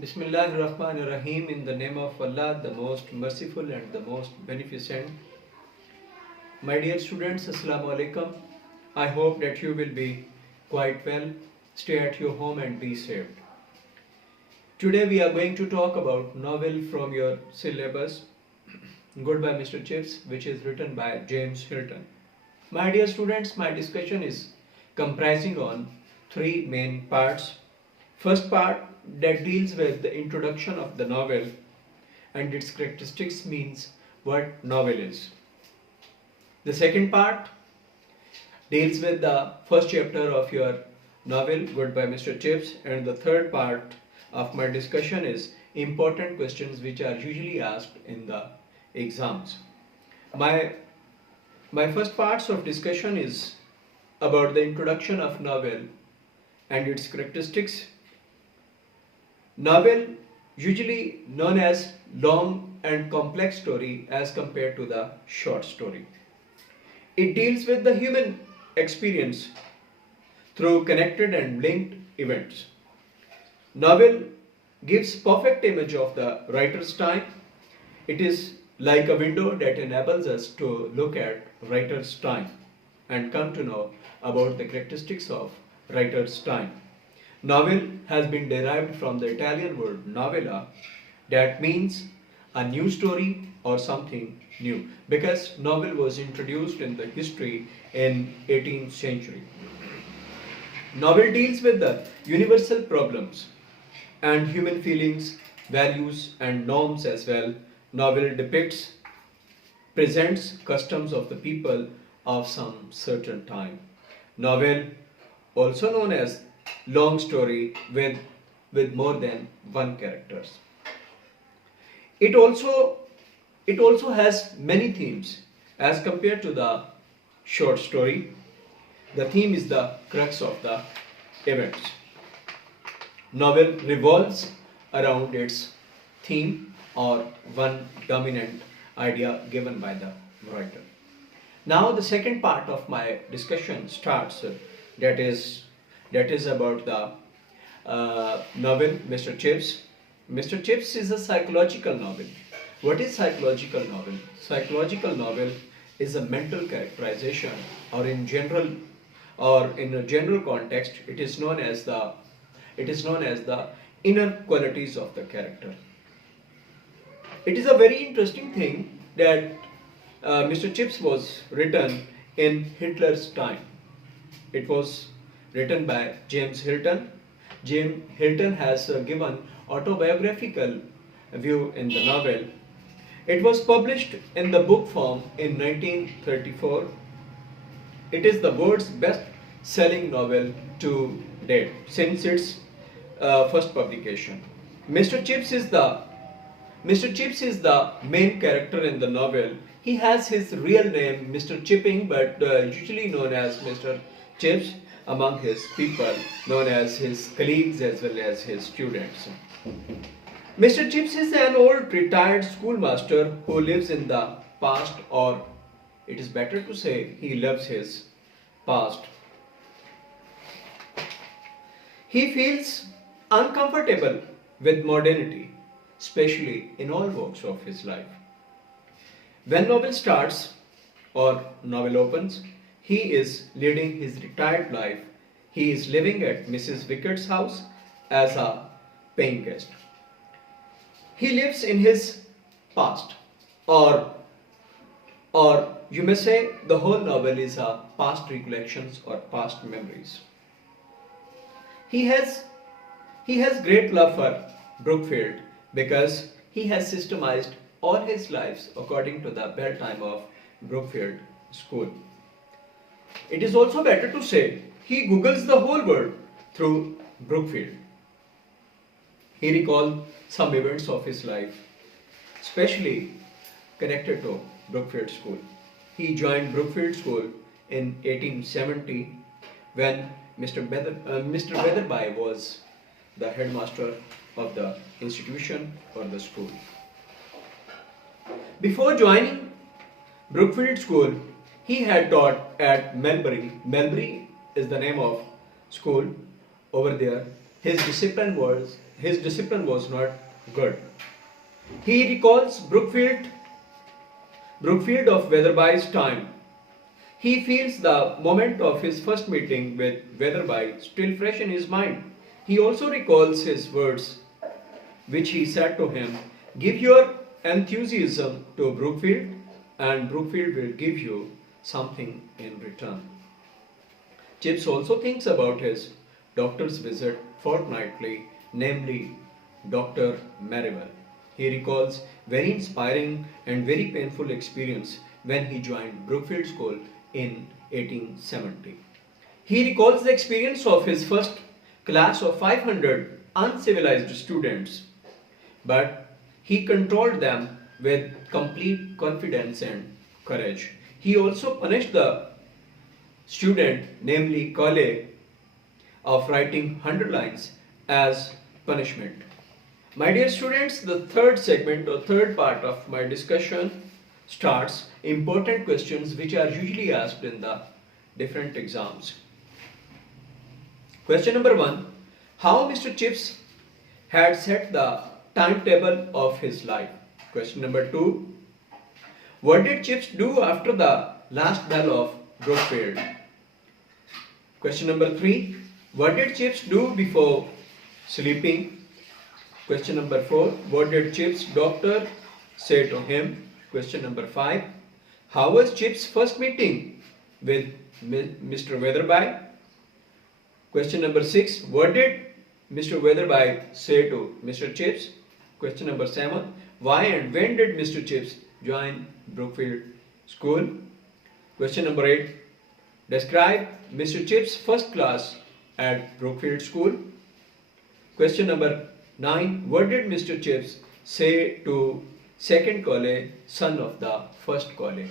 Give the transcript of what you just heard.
Bismillahirrahmanirrahim. In the name of Allah, the most merciful and the most beneficent. My dear students, Assalamu alaikum. I hope that you will be quite well. Stay at your home and be safe. Today we are going to talk about novel from your syllabus, Goodbye Mr. Chips, which is written by James Hilton. My dear students, my discussion is comprising on three main parts. First part that deals with the introduction of the novel and its characteristics means what novel is. The second part deals with the first chapter of your novel Goodbye Mr. Chips, and the third part of my discussion is important questions which are usually asked in the exams. My first parts of discussion is about the introduction of novel and its characteristics. Novel, usually known as long and complex story as compared to the short story. It deals with the human experience through connected and linked events. Novel gives perfect image of the writer's time. It is like a window that enables us to look at writer's time and come to know about the characteristics of writer's time. Novel has been derived from the Italian word novella, that means a new story or something new, because novel was introduced in the history in 18th century. Novel deals with the universal problems and human feelings, values and norms as well. Novel depicts, presents customs of the people of some certain time. Novel, also known as long story with more than one characters. It also has many themes as compared to the short story. The theme is the crux of the events. Novel revolves around its theme or one dominant idea given by the writer. Now the second part of my discussion starts, that is about the novel Mr. Chips. Mr. Chips is a psychological novel. What is psychological novel? Psychological novel is a mental characterization, or in a general context, it is known as the inner qualities of the character. It is a very interesting thing that Mr. Chips was written in Hitler's time. It was written by James Hilton. James Hilton has given autobiographical view in the novel. It was published in the book form in 1934. It is the world's best-selling novel to date since its first publication. Mr. Chips is the main character in the novel. He has his real name, Mr. Chipping, but usually known as Mr. Chips among his people, known as his colleagues as well as his students. Mr. Chips is an old retired schoolmaster who lives in the past, or it is better to say he loves his past. He feels uncomfortable with modernity, especially in all walks of his life. When novel starts or novel opens, he is leading his retired life. He is living at Mrs. Wickett's house as a paying guest. He lives in his past, or you may say the whole novel is a past recollections or past memories. He has great love for Brookfield because he has systemized all his lives according to the bell time of Brookfield School. It is also better to say he Googles the whole world through Brookfield. He recalled some events of his life, especially connected to Brookfield School. He joined Brookfield School in 1870 when Mr. Weatherby was the headmaster of the institution or the school. Before joining Brookfield School, he had taught at Melbury. Melbury is the name of school over there, his discipline was not good. He recalls Brookfield of Weatherby's time. He feels the moment of his first meeting with Weatherby still fresh in his mind. He also recalls his words, which he said to him, "Give your enthusiasm to Brookfield, and Brookfield will give you something in return." Chips also thinks about his doctor's visit fortnightly, namely Dr. Maribel. He recalls very inspiring and very painful experience when he joined Brookfield School in 1870. He recalls the experience of his first class of 500 uncivilized students, but he controlled them with complete confidence and courage. He also punished the student, namely Cole, of writing 100 lines as punishment. My dear students, the third segment or third part of my discussion starts important questions which are usually asked in the different exams. Question number 1. How Mr. Chips had set the timetable of his life? Question number 2. What did Chips do after the last bell of Brookfield? Question number 3. What did Chips do before sleeping? Question number 4. What did Chips' doctor say to him? Question number 5. How was Chips' first meeting with Mr. Weatherby? Question number 6. What did Mr. Weatherby say to Mr. Chips? Question number 7. Why and when did Mr. Chips join Brookfield School? Question number 8. Describe Mr. Chips' first class at Brookfield School. Question number 9. What did Mr. Chips say to second Cole, son of the first Cole?